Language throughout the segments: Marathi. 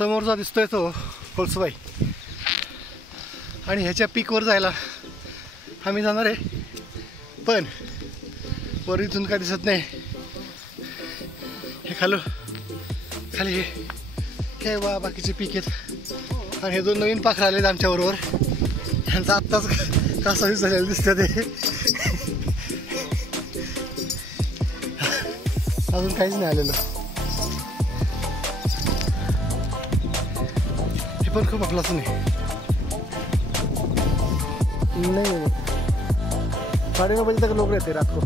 समोरचा दिसतोय तो कोळसुबाई आणि ह्याच्या पीकवर जायला आम्ही जाणार आहे, पण वर इथून काय दिसत नाही. हे खाली हे बाकीचे पीक आहेत आणि हे दोन नवीन पाखरं आलेत आमच्याबरोबर. ह्यांचा आत्ताच कसा यूज झालेला दिसतं ते. अजून काहीच नाही आलेलं. हे पण खूप आपलाच नाही. 9:30 बजे तक लोक रहते रात को.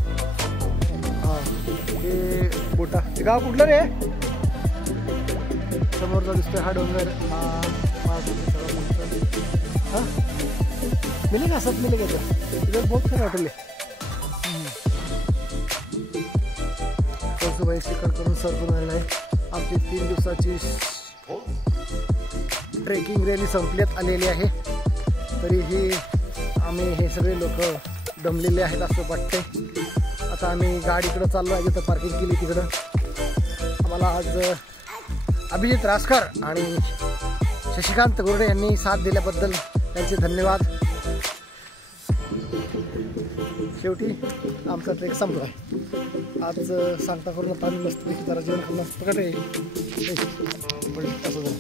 हाँ हे बोटा. ते गाव कुठलं रे? समोरचा दिसतोय हा डोंगर. हाँ मिलेगा, सब मिलेगा. इधर बहुत सारे हॉटेल आहे. कोळसुबाई शिखर करून सरकून आलेला आहे. आमची 3 दिवसाची ट्रेकिंग रॅली संपल्यात आलेली आहे. तरीही आम्ही हे सगळे लोक दमलेले आहेत असं वाटतंय. आता आम्ही गाडीकडं चाललो आहे, जिथं पार्किंग केली तिकडं. आम्हाला आज अभिजित रासकर आणि शशिकांत गोरडे यांनी साथ दिल्याबद्दल त्यांचे धन्यवाद. शेवटी आमचा ट्रेक संपला. आज सांगता करून आता आम्ही मस्तपैकी जरा जेवण खाल्लं पकडे असं झालं.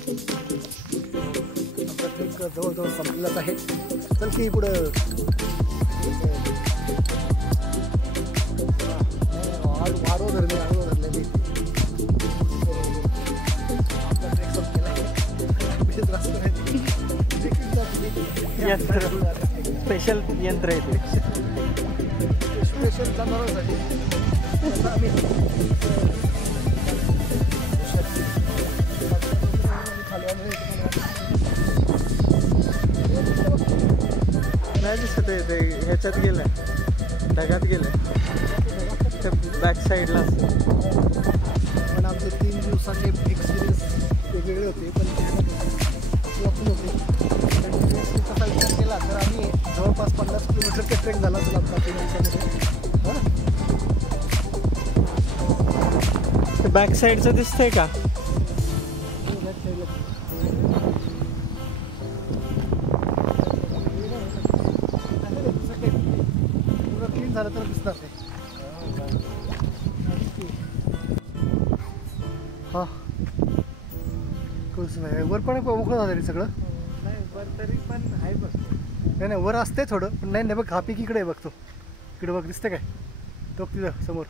आमचा ट्रेक जवळजवळ संपलेलाच आहे. चल की पुढं वारो धरले धरलेली. आपला ट्रेक संपलेला आहे. स्पेशल यंत्र आहे ते. स्पेशल जनावरांसाठी आम्ही नाही दिसत आहे ते. ह्याच्यात गेलं, ढगात गेलं, बॅक साईडला. पण आमचे 3 दिवसाचे एक्सपिरियन्स वेगवेगळे होते, पण होते. कसा विचार केला तर आम्ही जवळपास 50 किलोमीटरचा ट्रेक झाला तुला आमचा 3 दिवसामध्ये. बॅक साईडचं दिसतंय का? क्लीन झालं तर दिसणार ते. हा कोळसुबाई वर पण मोकळं झालं रे सगळं. नाही वर तरी पण आहे बघ. नाही वर असते थोडं, पण नाही बघ. हा पीक इकडे आहे बघतो. इकडे बघ दिसते काय तो तिथं समोर.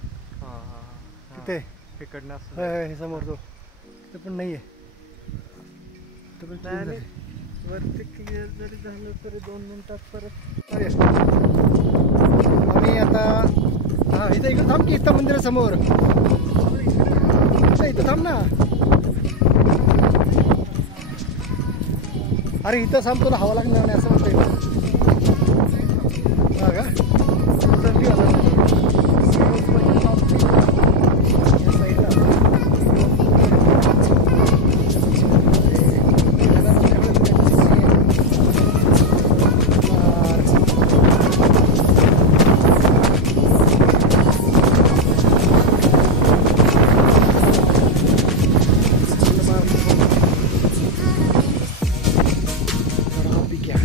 तिथे इकडनं हे समोर तो ते पण नाही आहे. वरती क्लिअर जरी झालं तरी 2 मिनिटात परत. आम्ही आता हा इथं इकडे थांब की. इथं मंदिरासमोर इथं थांब ना. अरे इथं थांब, तुला हवा लागणार नाही असं म्हणतोय. हा का सर्दी झाला क्या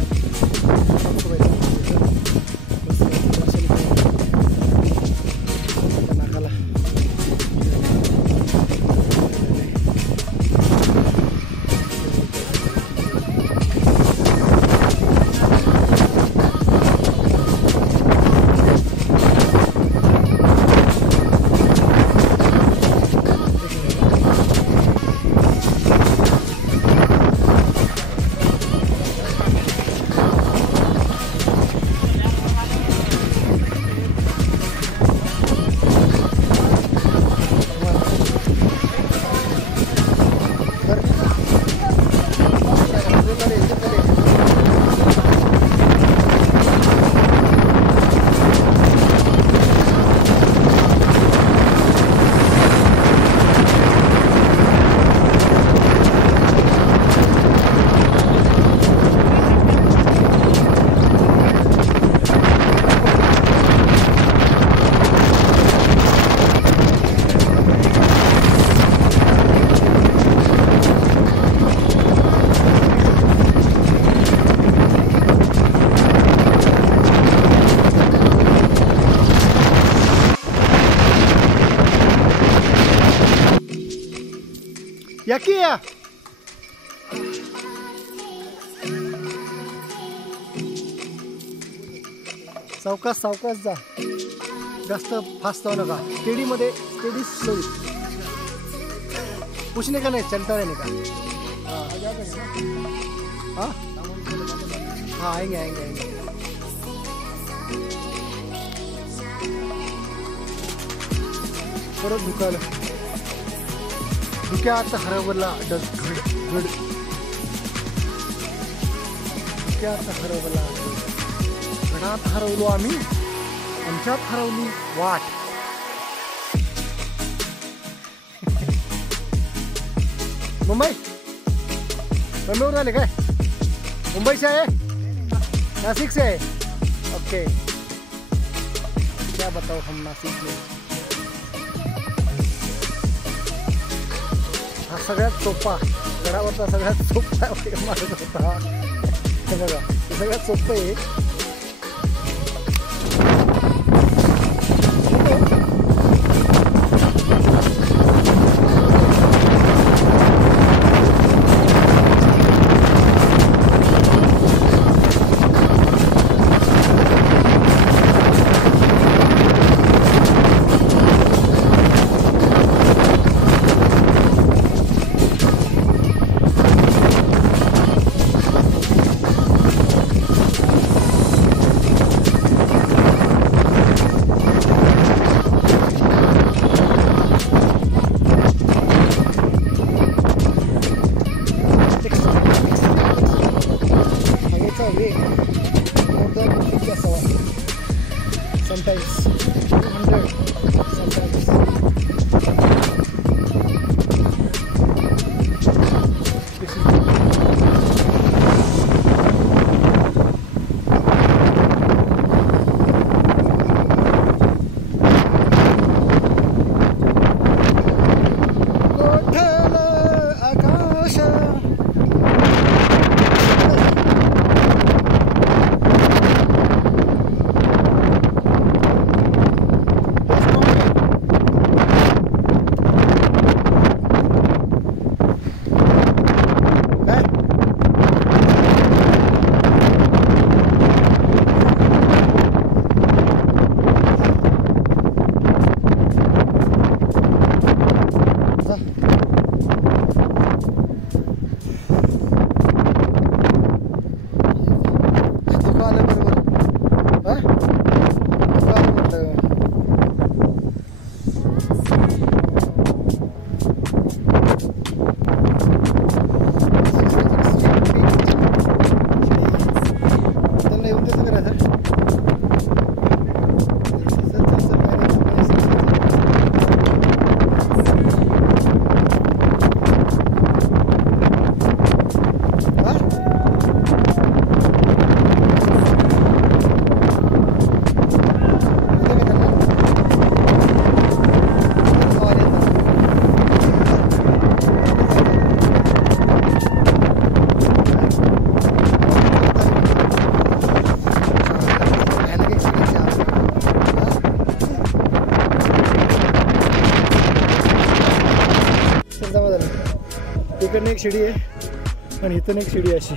या की या सावकाश सावकाश जा, जास्त फास्ट जाऊ नका. स्टेडीमध्ये स्टेडी सोयी पूछने का नहीं, चलता रहने का. हाँ हाँ आएंगे आएंगे आएंगे. परत दुखायला धुक्यात हरवला घड घड धुक्यात हरवला घडात हरवलो आम्ही, आमच्यात हरवली वाट. मुंबई मुंबईवरून आले काय? मुंबई से आहे, नासिक से आहे. ओके क्या बताओ हम नासिक में. हा सगळ्यात सोपा गडावरचा सगळ्यात सोपा मार्ग होता. हे बघा हे सगळ्यात सोपं आहे. Sometimes 200, sometimes. इकडनं एक शिडी आहे आणि इथून एक शिडी अशी,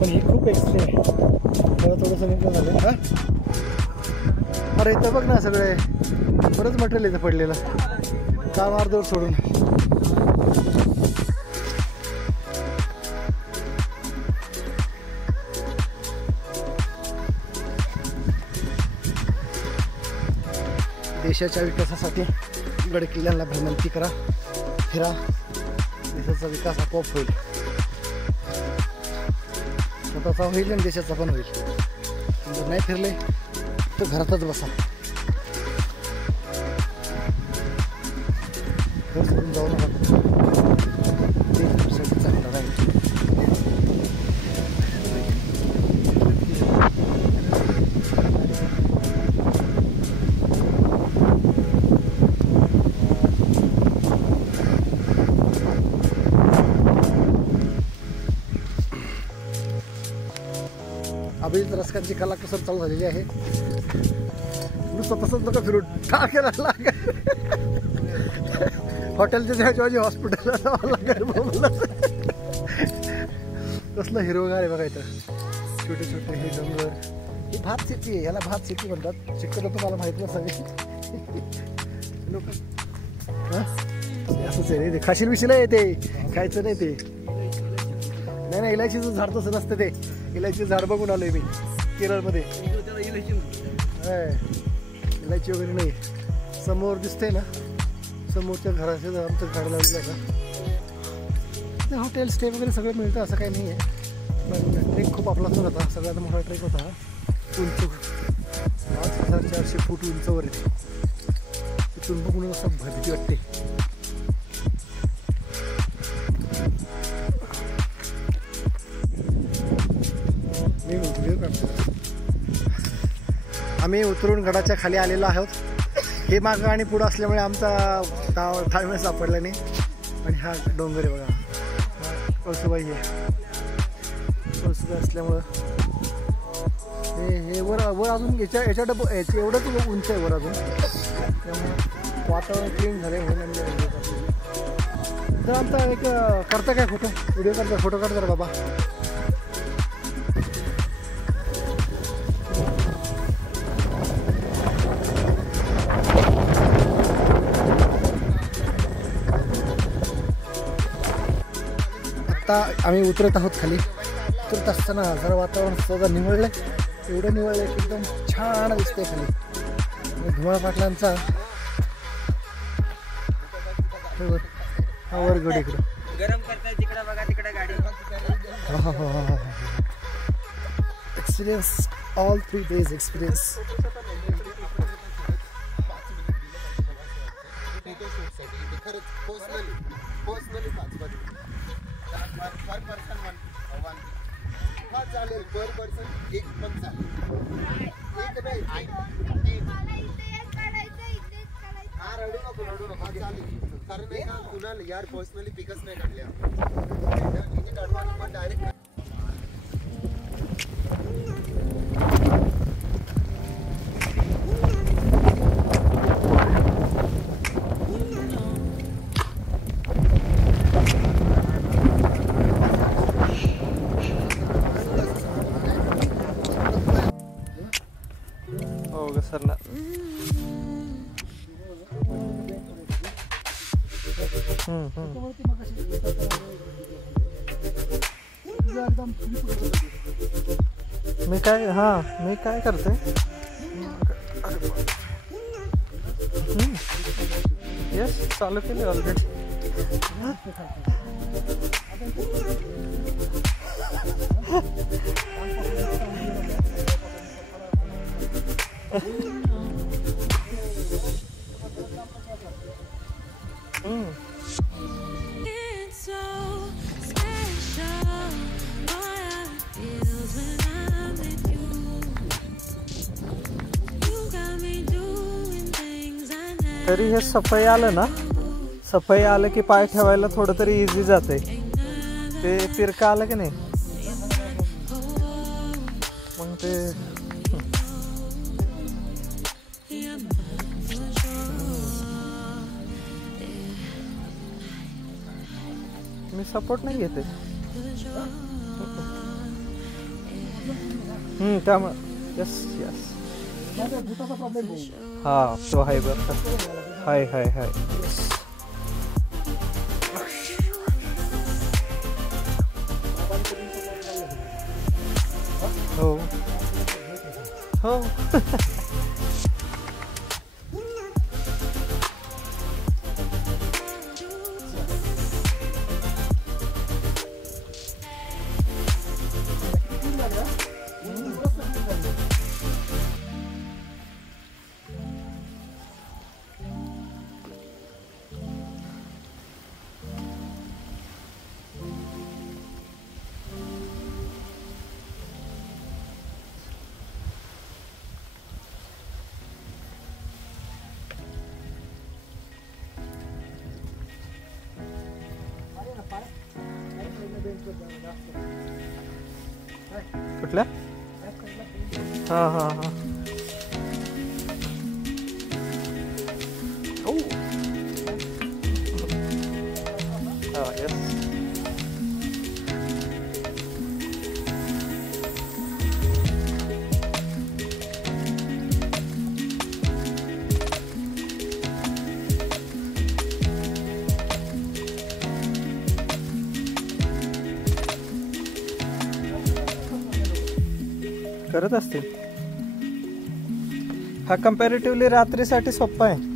पण ही खूप एक्स्ट्रीम आहे. मला थोडंसं निघून झालं. हां अरे इथं बघ ना, सगळे बरंच मटेरियल इथं पडलेलं, काम अर्धवट सोडून. देशाच्या विकासासाठी गड किल्ल्यांना भ्रमंती करा, फिरा. देशाचा विकास आपोआप होईल, स्वतःचा होईल आणि देशाचा पण होईल. जर नाही फिरले तर घरातच बसा, घर सोडून जाऊ नका. ते तुमच्यासाठी चांगलं राहील. अभिजित रस्त्यांची कला कसर चालू झालेली आहे. नुसतं तसंच नका फिरून टाकायला लागा. हॉटेलच्या जायच्या हॉस्पिटलला जावं लागेल बोंबला. कसलं हिरवगार आहे बघा इथं. छोटे छोटे हे डोंगर. ही भात शेती आहे, याला भात शेती म्हणतात. शक्यतो तुम्हाला माहित नसावी लोक. असंच आहे रे ते. खाशील बिशीला येते, खायचं नाही ते. नाही नाही, इलायचीचं झाड तसं नसतं ते. इलायचीचं झाड बघून आलोय मी केरळमध्ये. इलायची वगैरे नाही. समोर दिसते ना, समोरच्या घराचे आमचं झाड लावलेलं आहे का. हॉटेल स्टे वगैरे सगळं मिळतं, असं काही नाही आहे. पण ट्रेक खूप आपला सुरू होता. सगळ्यात मोठा ट्रेक होता. उंच 5400 फूट उंचवर आहे. तिथून बघून असं भीती वाटते. मी व्हिडिओ काढतो. आम्ही उतरून गडाच्या खाली आलेलो आहोत. हे मागं आणि पुढं असल्यामुळे आमचा ताळमेळ सापडला नाही. आणि हा डोंगर आहे बघा, कळसुबाई आहे. कळसुबाई असल्यामुळं हे वर अजून याच्या एवढंच उंच आहे वर अजून. त्यामुळं वातावरण क्लीन झालं आहे. तर आमचा एक करता काय फोटो व्हिडिओ करता, फोटो काढता बाबा. आता आम्ही उतरत आहोत खाली. उतरत असताना जरा वातावरण सगळं निवळलं आहे. एवढं निवळलं की एकदम छान दिसतंय खाली. धुमाळ पाटलांचा हा वर गड इकडं गरम करताय तिकडे बघा, तिकडे गाडी. Experience, all 3 days experience. चालेल पर पर्सन एक पण चालेल. हा रडू नको चालेल. कारण नाही का कुणाला यार पर्सनली पिकच नाही काढल्या. डायरेक्ट सर ना. मी काय करते. यस, चालू केले ऑलरेडी. तरी हे सफाई आलं ना, सफाई आलं की पाय ठेवायला थोडं तरी इझी जाते. ते तिरका आलं की नाही मग ते मी सपोर्ट नाही घेते. त्यामुळे यस यस. हा तो आहे बरं. हाय हाय हाय. हो हो. कुठल्या? हा हा हा. करत असतील. हा कम्पॅरेटिव्हली रात्रीसाठी सोपा आहे.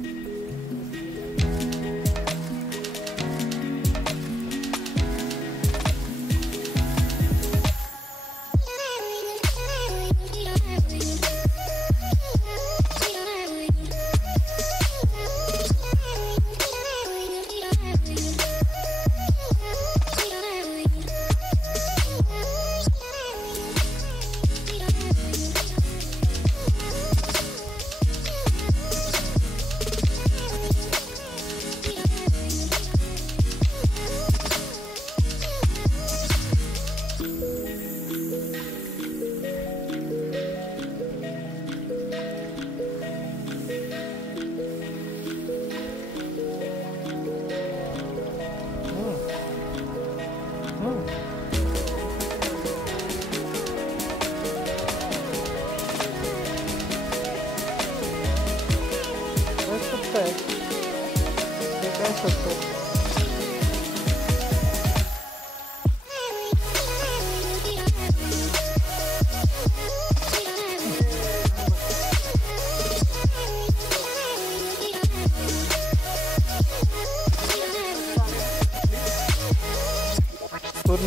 पूर्ण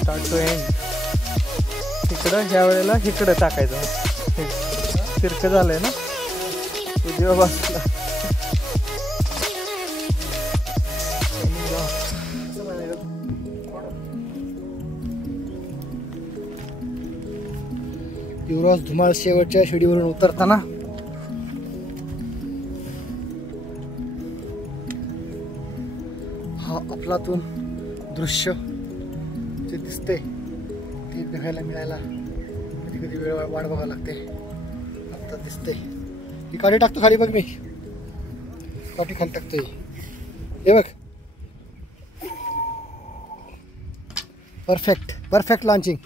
स्टार्ट टू एंड. इकडं ह्या वेळेला इकडं टाकायचं. तिरकं झालंय ना उजव्या बाजूला. युवराज धुमाळ शेवटच्या शिडीवरून उतरताना हा अफलातून दृश्य जे दिसते ते बघायला मिळायला कधी कधी वेळ वाट बघावं लागते. आता दिसते ही काठी टाकतो खाली बघ. मी काठी खाली टाकतोय हे बघ. Perfect perfect launching.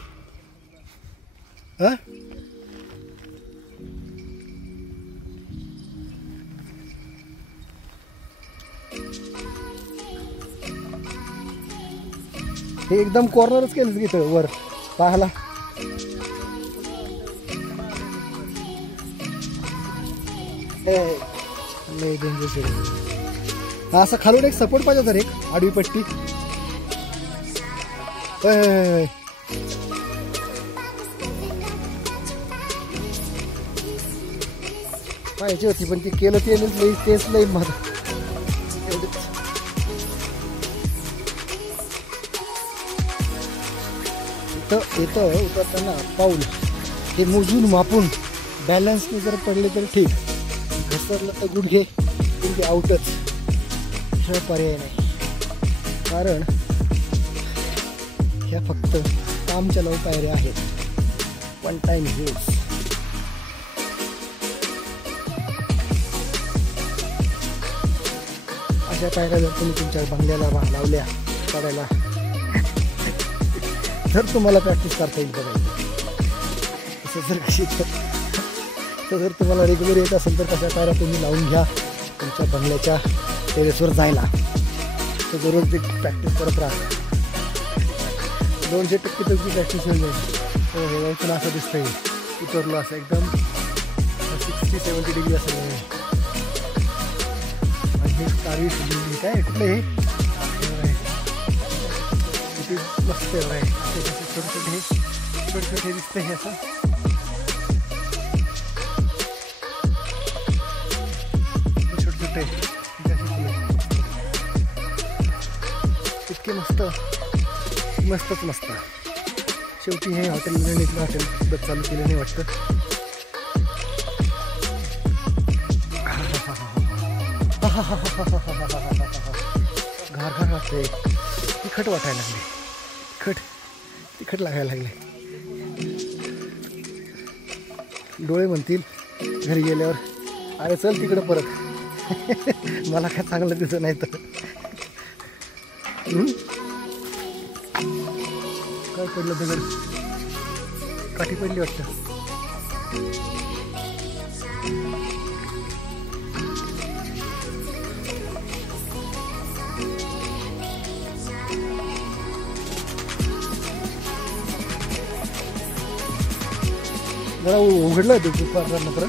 हे एकदम कॉर्नरच केलं तिथं वर पाहायला. असं खालून एक सपोर्ट पाहिजे तर एक आडवी पट्टी पाहिजे होती पण ती केलं तेच लई माझं. इथं उतरताना पाऊल हे मोजून मापून बॅलन्सने जर पडले तर ठीक. घसरलं तर गुडघे आउटच. शिवाय पर्याय नाही. कारण ह्या फक्त काम चालव पायऱ्या आहेत. One time use. अशा पायऱ्या जर तुम्ही तुमच्या बंगल्याला लावल्या काढायला जर तुम्हाला प्रॅक्टिस करता येईल बघायला. तसं जर कशी तर जर तुम्हाला रेग्युलर येत असेल तर कशा पायऱ्या तुम्ही लावून घ्या तुमच्या बंगल्याच्या टेरेसवर जायला. तर दररोज प्रॅक्टिस करत राहा. 200% तुमची प्रॅक्टिस होईल. हो हे पण असं दिसतंय उतरलो असं एकदम 60-70 डिग्री असं नाही. आणि हे कारवी शिजली काय कुठलं हे किती मस्त आहे. छोटे दिसतं हे असं. छोटे इतके मस्तच मस्त. शेवटी हे हॉटेल हॉटेल चालू केलं नाही वाटतं. घार वाटते. तिखट वाटायला लागले. तिखट लागायला लागले. डोळे म्हणतील घरी गेल्यावर अरे चल तिकडं परत. मला काय चांगलं दिसत नाही तर. काय पडलं दगड. काठी पडली वाटतं. जरा उघडलं दुपारनंतर.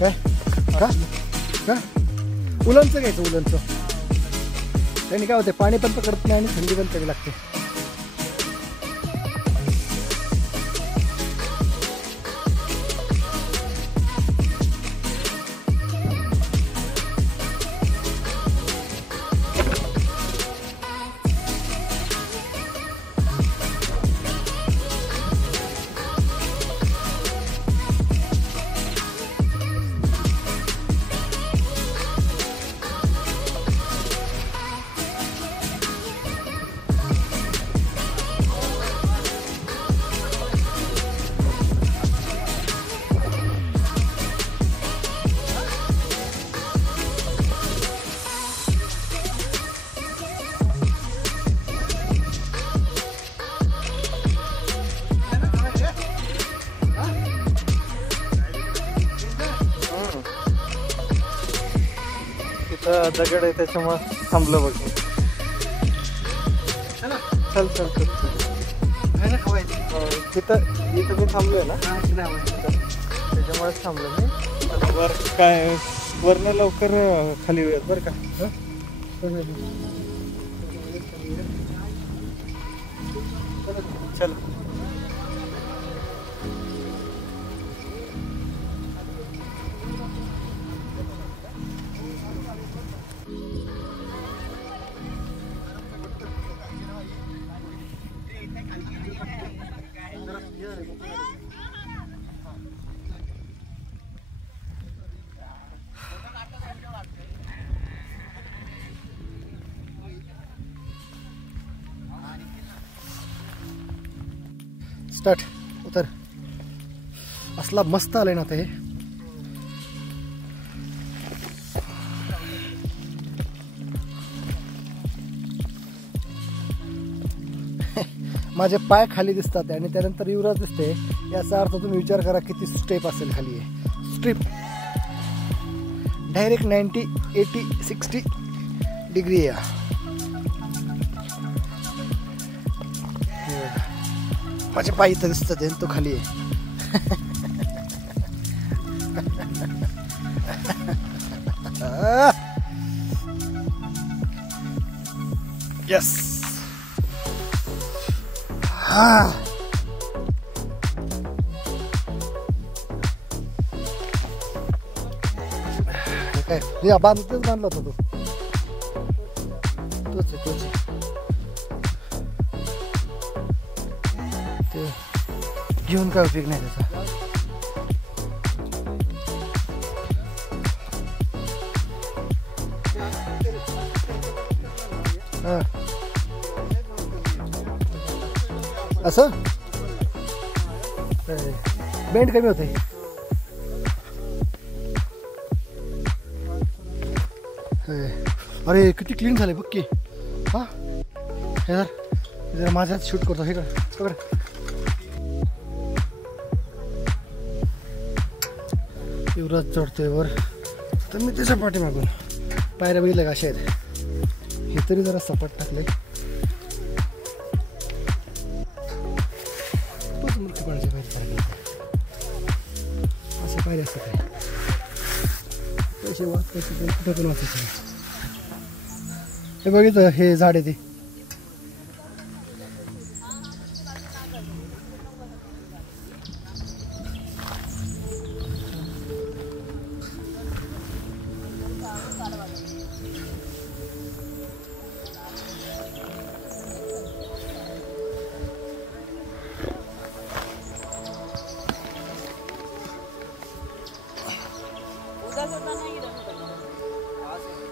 काय का का उलनचं घ्यायचं उलनचं. त्यांनी काय होते पाणी पण पकडत नाही आणि थंडी पण कमी लागते. दगड आहे त्याच्यामुळे थांबलं बघ. चल चल चल तिथं इथं मी थांबलोय ना त्याच्यामुळेच थांबलो मी. वर काय वरनं लवकर खाली येऊयात बरं का. चल स्टार्ट. उतर. असला मस्त आलाय ना ते. माझे पाय खाली दिसतात आणि त्यानंतर युवराज दिसते. याचा अर्थ तुम्ही विचार करा किती स्टेप असेल खाली. आहे स्टेप डायरेक्ट 90, 80, 60 डिग्री आहे. माझे पाय इथं दिसतात आणि तो खाली आहे. यस. काय बांधतच बांधला होता तो. तोच आहे तोच आहे. ते घेऊन काय उपयोग नाही त्याचा. असं बेंड कमी होते. अरे किती क्लीन झाले बघ की. हा हे जरा माझ्या हात शूट करतो. हे कर युवराज चढतोय वर तर मी त्याच्या पाठीमागून. पायऱ्या बघितल्या का अशा आहेत. हे तरी जरा सपाट टाकले. तोच मूर्खपणाचे पायऱ्या असं पायऱ्या असतात काय. पैसे वाचवायचे कुठं पण वाचायचे. हे बघितलं हे झाड आहे ते.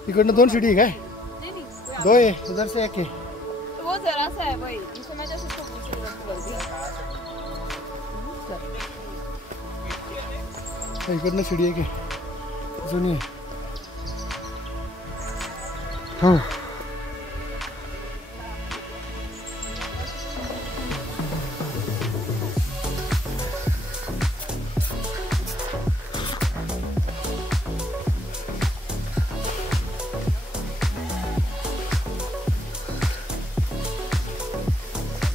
इकडनं 2 सीढ़ी है क्या? 2 है उधर से एक है. वो जरा सा है भाई. इसमें मैं जैसे इसको पीछे कर दिया. इकडनं सीढ़ी है की जुनी आहे. हाँ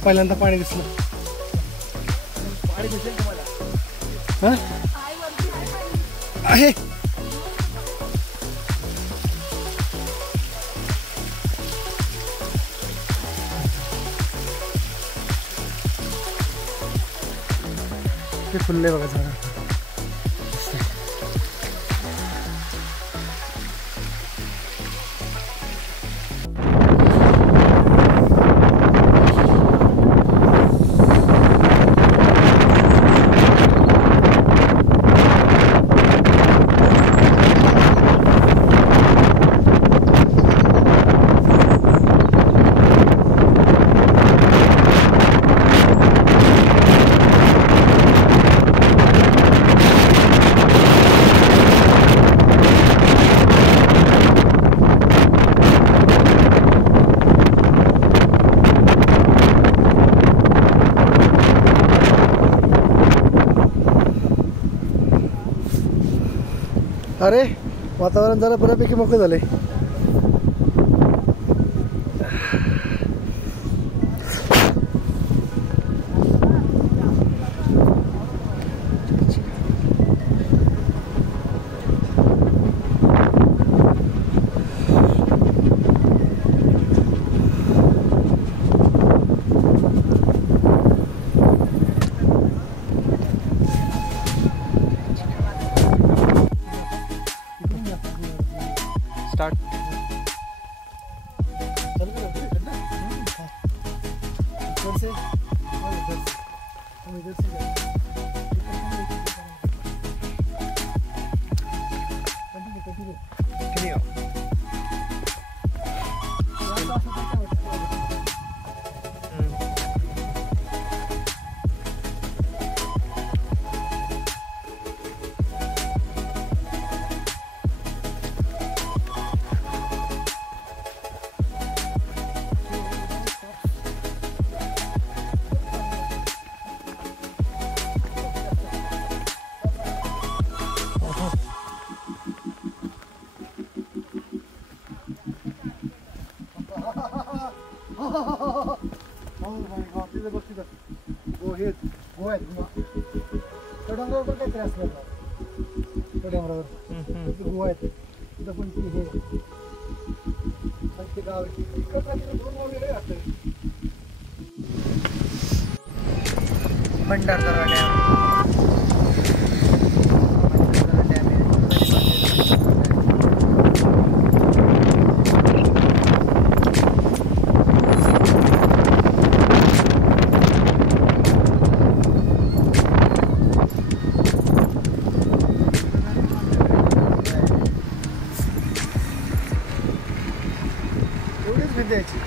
पहिल्यांदा पाणी दिसलं. पाणी दिसेल तुम्हाला. हा आहे. ते फुलले बघा झाड. अरे वातावरण जरा बऱ्यापैकी मोकळं झालंय. स्टार्ट. डोंगरावर काहीतरी असणार डोंगरावर गुहा आहेत तिथं पण ती हे गाव भंडारदरा डॅम. द्यायची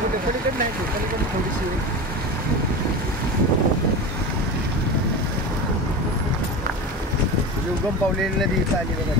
मोठी पलीकडे नाही पलीकडे थोडीशी उगम पावलेली नदी इथं आली बघा.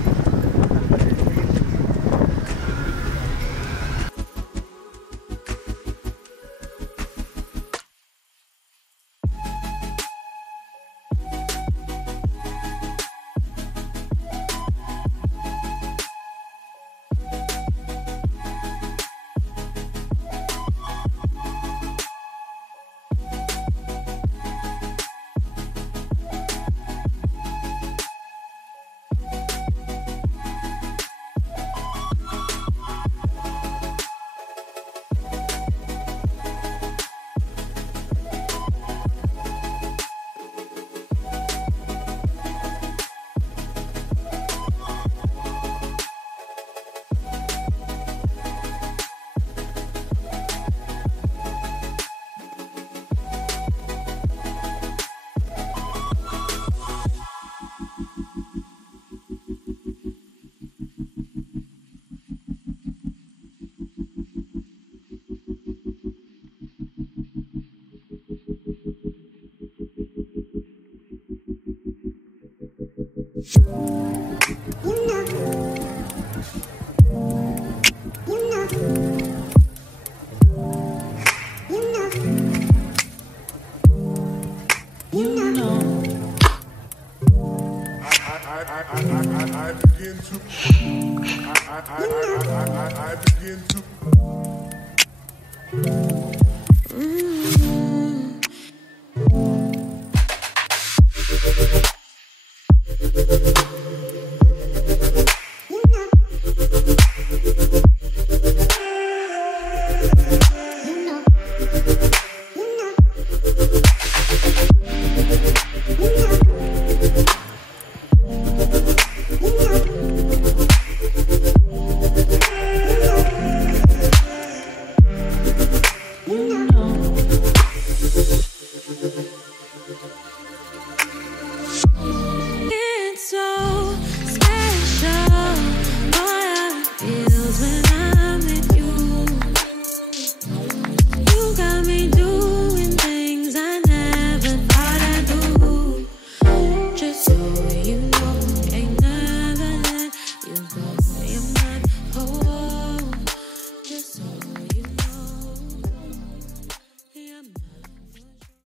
So